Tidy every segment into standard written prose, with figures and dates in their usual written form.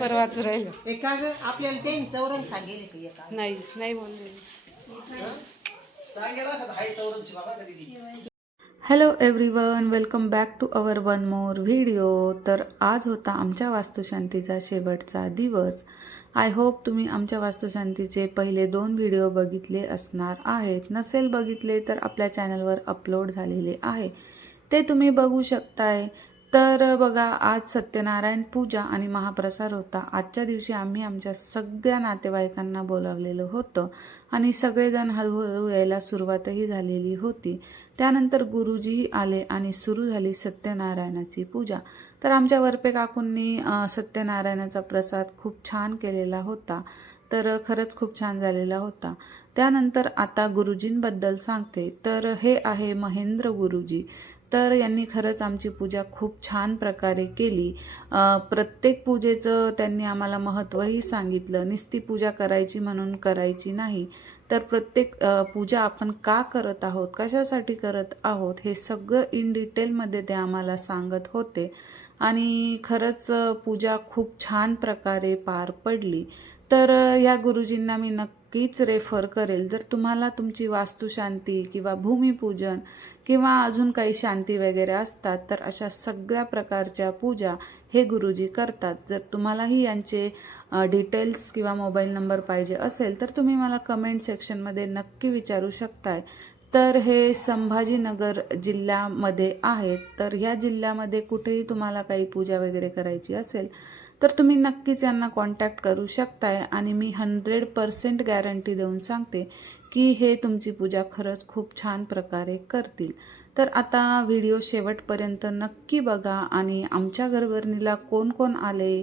परवाच राहिलं. एका आपल्याला ते चौरंग सांगेल की एका नाही नाही बोलले. Hello everyone, welcome back to our one more video. तर आज होता आमच्या वास्तुशांतीचा शेवटचा दिवस. आय होप तुम्ही आमच्या वास्तुशांतीचे पहिले 2 व्हिडिओ बघितले असणार आहेत. नसेल बघितले तर आपल्या चॅनलवर अपलोड झालेले आहे, ते तुम्ही बघू शकताय. तर बघा, आज सत्यनारायण पूजा आणि महाप्रसाद होता. आजच्या दिवशी आम्ही आमच्या सगळ्या नातेवाईकांना बोलावलेलं होतं आणि सगळेजण हळूहळू यायला सुरुवातही झालेली होती. त्यानंतर गुरुजी आले आणि सुरू झाली सत्यनारायणाची पूजा. तर आमच्या वरपे काकूंनी सत्यनारायणाचा प्रसाद खूप छान केलेला होता. तर खरंच खूप छान झालेला होता. त्यानंतर आता गुरुजींबद्दल सांगते. तर हे आहे महेंद्र गुरुजी. तर यांनी खरंच आमची पूजा खूप छान प्रकारे केली. प्रत्येक पूजेचं त्यांनी आम्हाला महत्त्वही सांगितलं. नुसती पूजा करायची म्हणून करायची नाही, तर प्रत्येक पूजा आपण का करत आहोत, कशासाठी करत आहोत, हे सगळं इन डिटेलमध्ये ते आम्हाला सांगत होते. आणि खरंच पूजा खूप छान प्रकारे पार पडली. तर या गुरुजींना मी नक्कीच रेफर करेल. जर तुम्हाला तुमची वास्तुशांती किंवा भूमिपूजन किंवा अजून काही शांती वगैरे असतात, तर अशा सगळ्या प्रकारच्या पूजा हे गुरुजी करतात. जर तुम्हालाही यांचे डिटेल्स किंवा मोबाईल नंबर पाहिजे असेल तर तुम्ही मला कमेंट सेक्शनमध्ये नक्की विचारू शकताय. तर हे संभाजीनगर जिल्ह्यामध्ये आहेत. तर ह्या जिल्ह्यामध्ये कुठेही तुम्हाला काही पूजा वगैरे करायची असेल तर तुम्ही नक्कीच यांना कॉन्टॅक्ट करू शकताय. आणि मी 100% गॅरंटी देऊन सांगते की हे तुमची पूजा खरंच खूप छान प्रकारे करतील. तर आता व्हिडिओ शेवटपर्यंत नक्की बघा. आणि आमच्या घरभरणीला कोण कोण आले,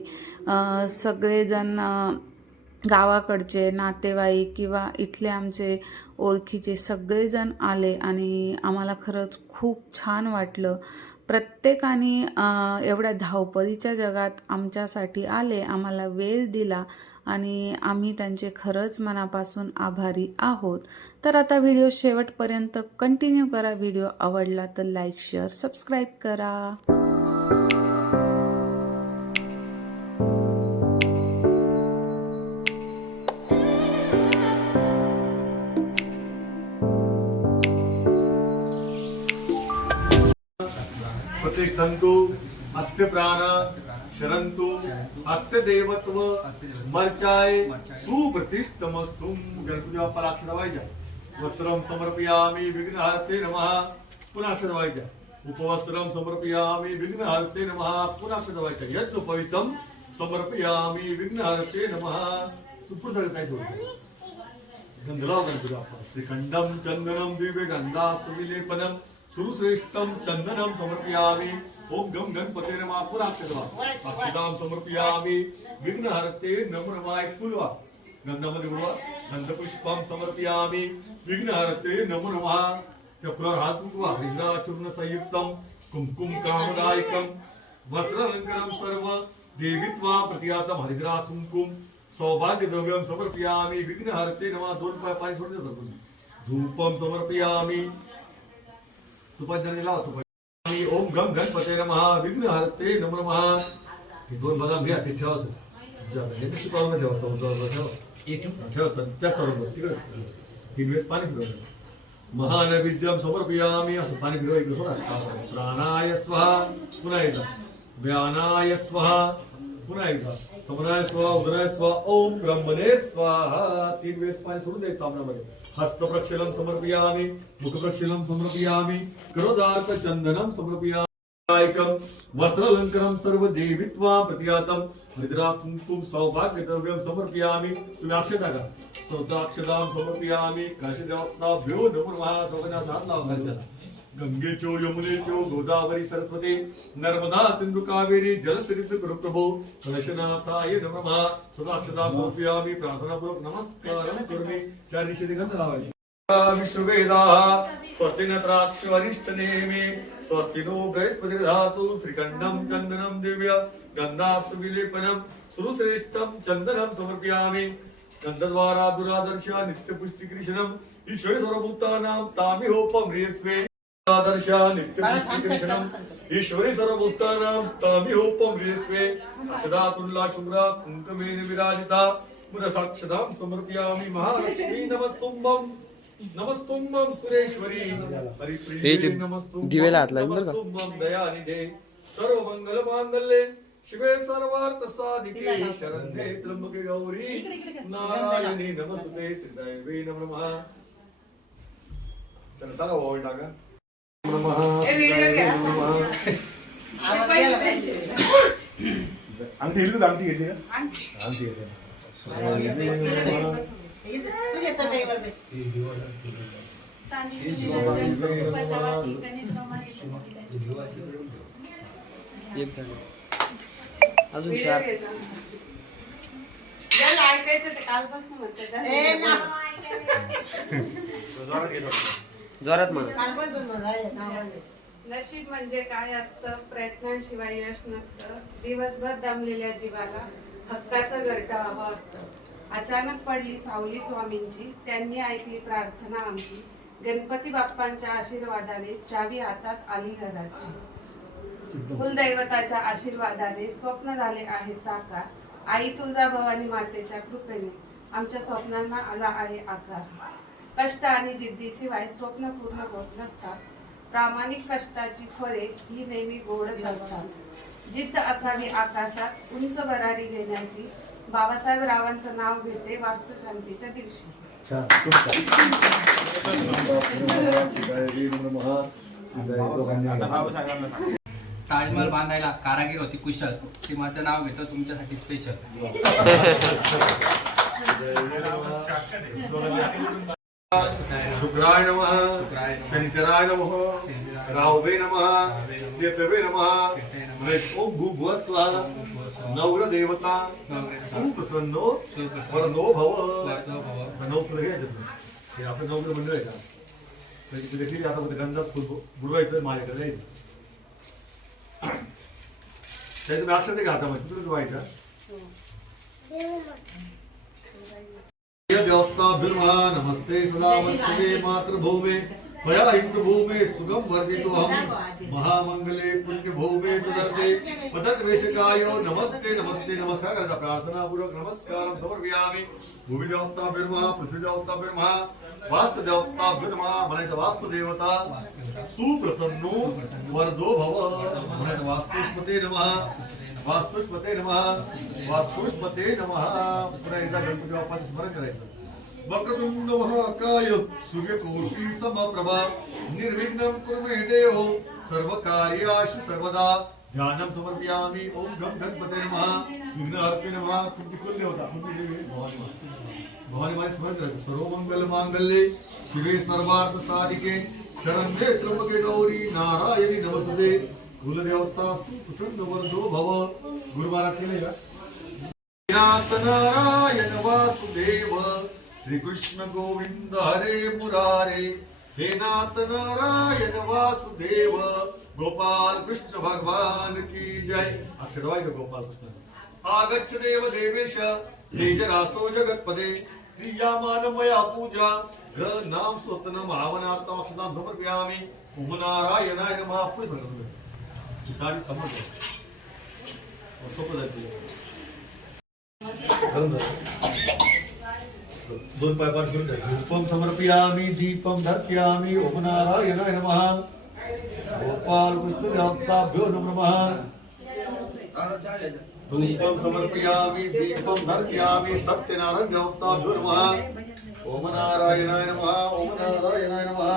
सगळेजण गावाकडचे नातेवाईक किंवा इथले आमचे ओळखीचे सगळेजण आले आणि आम्हाला खरंच खूप छान वाटलं. प्रत्येकाने एवढ्या धावपळीच्या जगात आमच्यासाठी आले, आम्हाला वेळ दिला आणि आम्ही त्यांचे खरंच मनापासून आभारी आहोत. तर आता व्हिडिओ शेवटपर्यंत कंटिन्यू करा. व्हिडिओ आवडला तर लाईक, शेअर, सबस्क्राईब करा. प्रतिष्ठन्तु अस्य प्राण शरन्तु अस्य देवत्व मर्चाय सुप्रतिष्ठमस्तु. गणपती बाप्पाला अक्षर व्हायच्या. वस्त्रम समर्पयामि विघ्नहर्ते नमः. पुन्हा अक्षर व्हायच्या. उपवस्त्रम समर्पयामि विघ्नहर्ते नमः. पुन्हा अक्षर व्हायच्या. यज्ञोपवीतम समर्पयामि विघ्नहर्ते नमः. तू पुढे काय जोड गंधलाव गणपती बाप्पा. श्रीखंडम चंदनम दिव्य गंधा सुविलेपनम सुरश्रेष्ठम चंदनम समर्पयामि. ओम गम गणपते नमः. पुन्हा अक्षदाम समर्पयामि विघ्नहर्ते नमो नमः. पुलवा गंधामध्ये उडवा. गंधपुष्पम समर्पयामि विघ्नहर्ते नमो नमः. त्या फुलावर हात उठवा. हरिद्राचूर्ण संयुक्तम कुमकुम कामदायकम वस्त्रालंकारम सर्व देवित्वा प्रतियातम हरिद्रा कुमकुम सौभाग्य द्रव्यम समर्पयामि विघ्नहर्ते नमः. 2 पाणी सोडते सर. धूपम समर्पयामि. तुपात लावा. ओम गम गणपते नमः विघ्नहर्ते नमो नमः. 2 बदाम घ्या. ते ठेवा सर. तीन वेळेस पाणी फिरवलं. महानैवेद्यम समर्पयामि. असं पाणी फिरवा. इकडे सोडा. प्राणाय स्वाहा. पुन्हा एकदा. व्यानाय स्वाहा. पुन्हा एकदा. समनाय स्वाहा. उदराय स्वाहा. ओम ब्रह्मणे स्वाहा. 3 वेळेस पाणी सोडून द्यायचं तांबण्यामध्ये. हस्तप्रक्षालन समर्पयामि. मुखप्रक्षालन समर्पयामि. करोदार्थ चंदनम समर्पयामि. वस्त्रालंकारम सर्व देवित्वा प्रतियातम हरिद्रा कुमकुम सौभाग्य द्रव्यम समर्पयामि. तुम्ही अक्षर टाका. सौताक्षदाम समर्पयामि. कलश देवता भ्यो नमो नमः. दोघांना हात लावा कलशाला. गंगेचो यमुनेचो गोदावरी सरस्वती नर्मदा सिंधु कावेरी जलसरित कुरु प्रभो कलशनाथाय नमो नमः. सौताक्षदाम समर्पयामि. प्रार्थनापूर्वक नमस्कारम करोमि. 4 दिशेने गंध लावायचे. विश्ववेदाः स्वस्ति नत्राक्ष वरिष्ठनेमि स्वस्ति नो बृहस्पतिर्धातु. श्रीखंडम चंदनम दिव्य गंधासुविलेपनम सुरश्रेष्ठम चंदनम समर्पयामि. गंधद्वारा दुरादर्श नित्यपुष्टिकृष्णम ईश्वरी सर्वभूतानां तामिहोपम्रियस्वे. आदर्श नित्यपुष्टिकृष्णम ईश्वरी सर्वभूतानां तामिहोपम ह्रीस्वे सदा तुल्ला शुभ्रा कुंकुमेन विराजिता मुदसाक्षतां समर्पयामि महालक्ष्मी नमस्तुम्बम नमस्तुम्बम सुरेश्वरी हरिप्रिये नमस्तुम्बम दिवेला हात लावून बरं का? नमस्तुम्बम दयानिधे सर्व मंगल मांगल्ये शिवे सर्वार्थ साधिके शरण्ये त्र्यंबके गौरी नारायणी नमस्ते श्रीदेवी नमः चला टाका ओळ टाका नमः श्रीदेवी नमः आवाज द्यायला पाहिजे. अंगठी घेतली अंगठी घेतली का अंगठी घेतली इथं तुझ्या चटईवर बस. एक झालं अजून 4 ऐकायचं ते कालपासून ए ना, जोरात म्हणा. कालपासून म्हणून राहिले, नावाने. नशीब म्हणजे काय असतं, प्रयत्नांशिवाय यश नसतं. दिवसभर दमलेल्या जीवाला हक्काचं घरटं हवं असतं. अचानक पडली सावली स्वामींची, त्यांनी ऐकली प्रार्थना आमची. गणपती बाप्पांच्या आशीर्वादाने चावी हातात आली घराची. कुलदैवताच्या आशीर्वादाने स्वप्न झाले आहे साकार. आई तुळजा भवानी मातेच्या कृपेने आमच्या स्वप्नांना आला आहे आकार. कष्ट आणि जिद्दीशिवाय स्वप्न पूर्ण होत नसतात. प्रामाणिक कष्टाची फळे ही नेहमी गोडच असतात. जिद्द असावी आकाशात उंच भरारी घेण्याची. बाबासाहेब रावांचं नाव घेते वास्तुशांतीच्या दिवशी. ताजमहल बांधायला कारागीर होती कुशल. सीमाचं नाव घेतो तुमच्यासाठी स्पेशल. शुक्राय नमः शनिचराय नमः राहुवे नमः केतवे नमः ओम भूभुवस्व नवर देवता सुप्रसन्नो वरदो भव नवग्रह हे आपलं नवग्रह मंडळ आहे का म्हणजे देखील आता गंधात बुडवायचं माझ्याकडे जायचं त्याचं मी अक्षर ते घातामध्ये तुझं व्हायचं देवताभ्युर्मा नमस्ते सदा वत्सले मातृभूमे त्वया हिंदुभूमे सुगम वर्धितोऽहं महामंगले पुण्यभूमे तुदर्ते पतद्वेषकाय नमस्ते नमस्ते नमस्कार करता प्रार्थनापूर्वक नमस्कारं समर्पयामि भूमिदेवताभ्युर्मा पृथ्वीदेवताभ्युर्मा वास्तुदेवताभ्युर्मा म्हणायचं वास्तुदेवता सुप्रसन्नो वरदो भव म्हणायचं वास्तुस्पते नमः वास्तुस्पते नमः वास्तुस्पते नमः पुन्हा एकदा गणपती बाप्पाचं स्मरण करायचं वक्रतुंड महाकाय सूर्यकोटि समप्रभा निर्विघ्नं कुरु मे देव सर्वकार्येषु सर्वदा ध्यानं समर्पयामि ओम गं गणपते नमः विघ्नहर्ते नमः तुमची कुलदेवता तुमची देवी भवानी माते स्मरण करायचं सर्व मंगल मांगल्ये शिवे सर्वार्थ साधिके शरण्ये त्र्यंबके गौरी नारायणी नमस्ते कुलदेवता सुप्रसन्न वरदो भव गुरु महाराज केले का नाथ नारायण वासुदेव श्री कृष्ण गोविंद हरे मुरारे हे नाथ नारायण वासुदेव गोपाल कृष्ण भगवान की जय अक्षर व्हायचं गोपाल कृष्ण आगच्छ देव देवेश तेजरासो जगत्पदे प्रियामानमया पूजा ग्र नाम स्वतन महावनार्थम अक्षतां समर्पयामि ओम नारायणाय नमः पुढे सांगा तुम्ही गाडी समजलं सोपं जायचं दोन पाय पार करून द्या धूपम समर्पयामि दीपम दर्शयामि ओम नारायणाय नमः गोपाल कृष्ण देवताभ्यो नमः धूपम समर्पयामि दीपम दर्शयामि सत्यनारायण देवताभ्यो नमः ओम नारायणाय नमः ओम नारायणाय नमः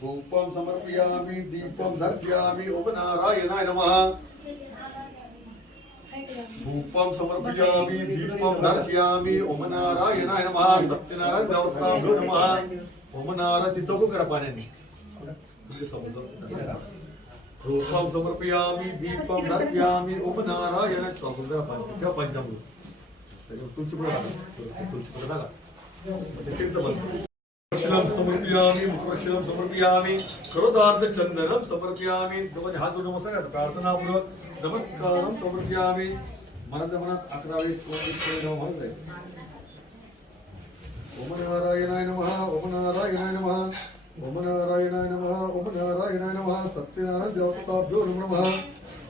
धूपम समर्पयामि दीपम दर्शयामि ओम नारायणाय नमः धूपम समर्पयामि दीपम दर्शयामि ओम नारायणाय नमः सत्यनारायण देवताभ्यो नमः ओम नारायण चौक करा पाण्याने धूपम समर्पयामि दीपम दर्शयामि ओम नारायण चौक करा पाण्याने किंवा पंचामृत त्याच्यावर तुळशी पुढे टाका तुळशी पुढे टाका प्रक्षालम समर्पयामि मुखप्रक्षालम समर्पयामि करोदार्थ चंदनम समर्पयामि म्हणजे हात जोडून नमस्कार प्रार्थनापूर्वक नमस्कारम समर्पयामि मनातल्या मनात 11 वेळेस म्हणत जाईल ओम नारायणाय नमः ओम नारायणाय नमः ओम नारायणाय नमः ओम नारायणाय नमः सत्यनारायण देवताभ्यो नमः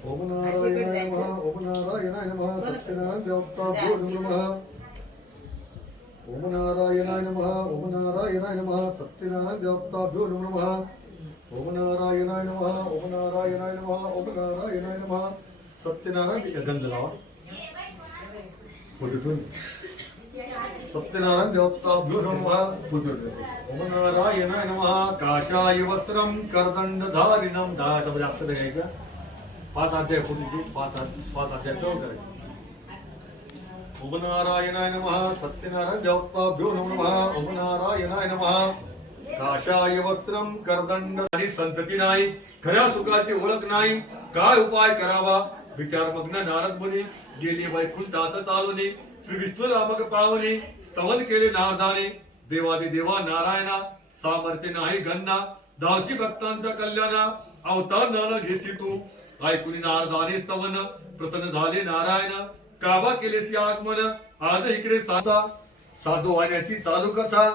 ओम नारायणाय नमः ओम नारायणाय नमः सत्यनारायण देवताभ्यो नमः ओम नारायणाय नमः ओम नारायणाय नमः सत्यनारायण देवताभ्यो नमः ओम नारायणाय नमः ओम नारायणाय नमः ओम नारायणाय नमः सत्यनारायण गंध लावा सत्यनारायण देवताभ्यो नमः ओम नारायणाय नमः काशाय वस्त्रम करदंडधारिणम 10 अक्षर घ्यायच्या 5 अध्याय पुढचे 5 अध्याय सर्व करायचे ओम नारायणाय नमः सत्यनारायण देवताभ्यो नमः ओम नारायणाय नमः काशाय वस्त्रम करदंड आणि संतती नाही खऱ्या सुखाची ओळख नाही काय उपाय करावा विचारमग्न नारद मुनी गेली वैकुंठात चालवणे श्री विष्णू नामक पावने स्तवन केले नारदाने देवादी देवा नारायणा सामर्थ्य नाही गन्ना दासी भक्तांचा कल्याणा अवतार नाना घेसी तू ऐकून नारदाने स्तवन प्रसन्न झाले नारायण काबा केलेसी आगमन आज इकडे साधू वाण्याची चालू कथा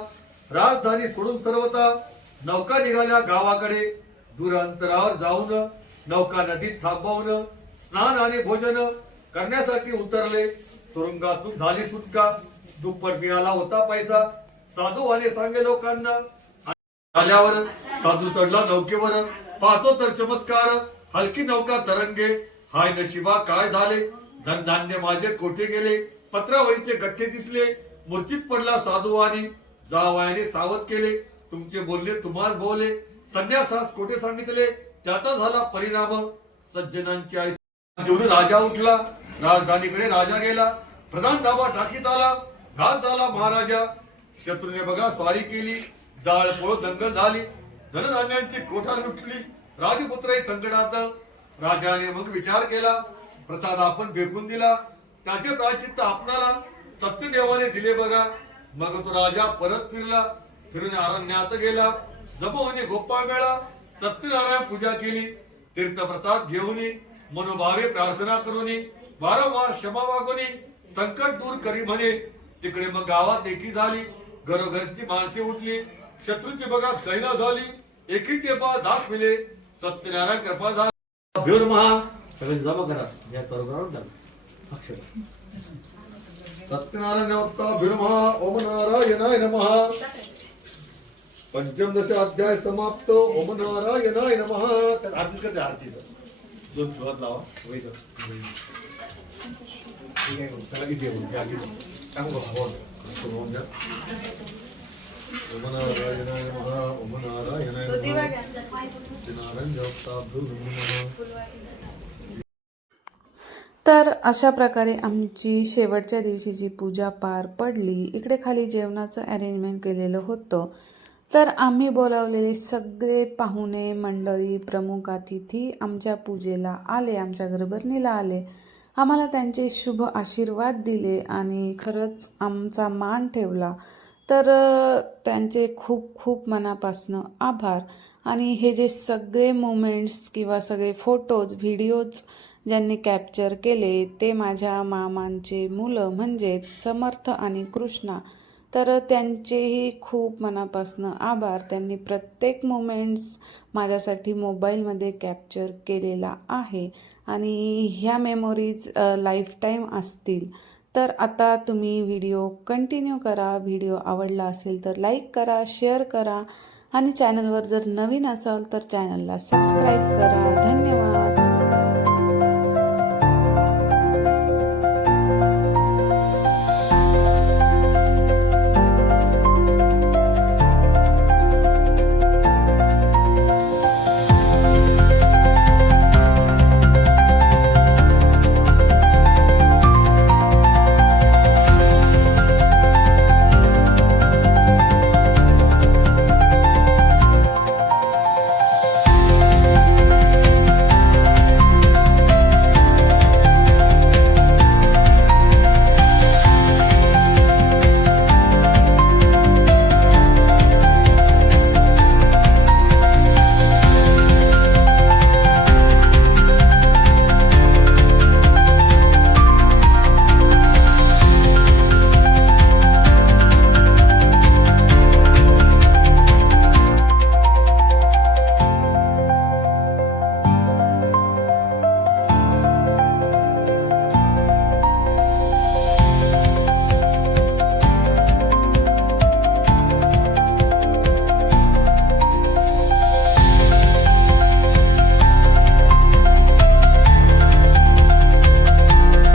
राजधानी सोडून सर्वता नौका निघाल्या गावाकडे दूर अंतरावर जाऊन नौका नदीत थांबवून स्नान आणि भोजन करण्यासाठी उतरले तुरुंगातून झाली सुटका दुप्पट मिळाला होता पैसा साधूवाने सांगे लोकांना आल्यावर साधू चढला नौकेवर पाहतो तर चमत्कार हलकी नौका तरंगे हाय नशिबा काय झाले धनधान्य माझे कोठे गेले पत्रावळीचे गठ्ठे दिसले मूर्छित पडला साधूवानी जावयाने सावध केले तुमचे बोलले तुम्हास बोले संन्यासास कोठे सांगितले त्याचा झाला परिणाम सज्जनांची आई घेऊन राजा उठला राजधानीकडे राजा गेला प्रधान धाबा टाकीत आला घात झाला महाराजा शत्रूने बघा स्वारी केली जाळपोळ दंगल झाली धनधान्यांची कोठार लुटली राजपुत्र संकटात राजाने मग विचार केला प्रसाद आपण फेकून दिला त्याचे प्रायश्चित्त आपणाला सत्यदेवाने दिले बघा मग तो राजा परत फिरून अरण्यात गेला जमवणे गोपाळ मेळा सत्यनारायण पूजा केली तीर्थप्रसाद घेऊन मनोभावे प्रार्थना करून वारंवार क्षमा मागून संकट दूर करी म्हणे तिकडे मग गावात एकी झाली घरोघरची माणसे उठली शत्रूची बघा दैना झाली एकीचे बा दाख मिले सत्यनारायण कृपा झाली भेड महा सगळे जमा करा या अक्षर सत्यनारायण देवता भेड महा ओम नारायणाय नमः पंचमदश अध्याय समाप्त ओम नारायणाय नमः त्यात आरती करते आरतीचं 2 श्लोक लावा वैद ठीक आहे सगळं किती आहे आधी सांगू भाऊ ओम नारायणाय नमः ओम नारायणाय नमः नारायण देवता भेड नमः तर अशा प्रकारे आमची शेवटच्या दिवशीची पूजा पार पडली. इकडे खाली जेवणाचं अरेंजमेंट केलेलं होतं. तर आम्ही बोलावलेले सगळे पाहुणे मंडळी प्रमुख अतिथी आमच्या पूजेला आले, आमच्या घरभरणीला आले. आम्हाला त्यांचे शुभ आशीर्वाद दिले आणि खरंच आमचा मान ठेवला. तर त्यांचे खूप खूप मनापासनं आभार. आणि हे जे सगळे मोमेंट्स किंवा सगळे फोटोज व्हिडिओज ज्यांनी कॅप्चर केले ते माझ्या मामांचे मुलं म्हणजेच समर्थ आणि कृष्णा. तर त्यांचेही खूप मनापासनं आभार. त्यांनी प्रत्येक मोमेंट्स माझ्यासाठी मोबाईलमध्ये कॅप्चर केलेला आहे आणि ह्या मेमोरीज लाईफटाईम असतील. तर आता तुम्ही व्हिडिओ कंटिन्यू करा. व्हिडिओ आवडला असेल तर लाईक करा, शेअर करा आणि चॅनलवर जर नवीन असाल तर चॅनलला सबस्क्राईब करा. धन्यवाद.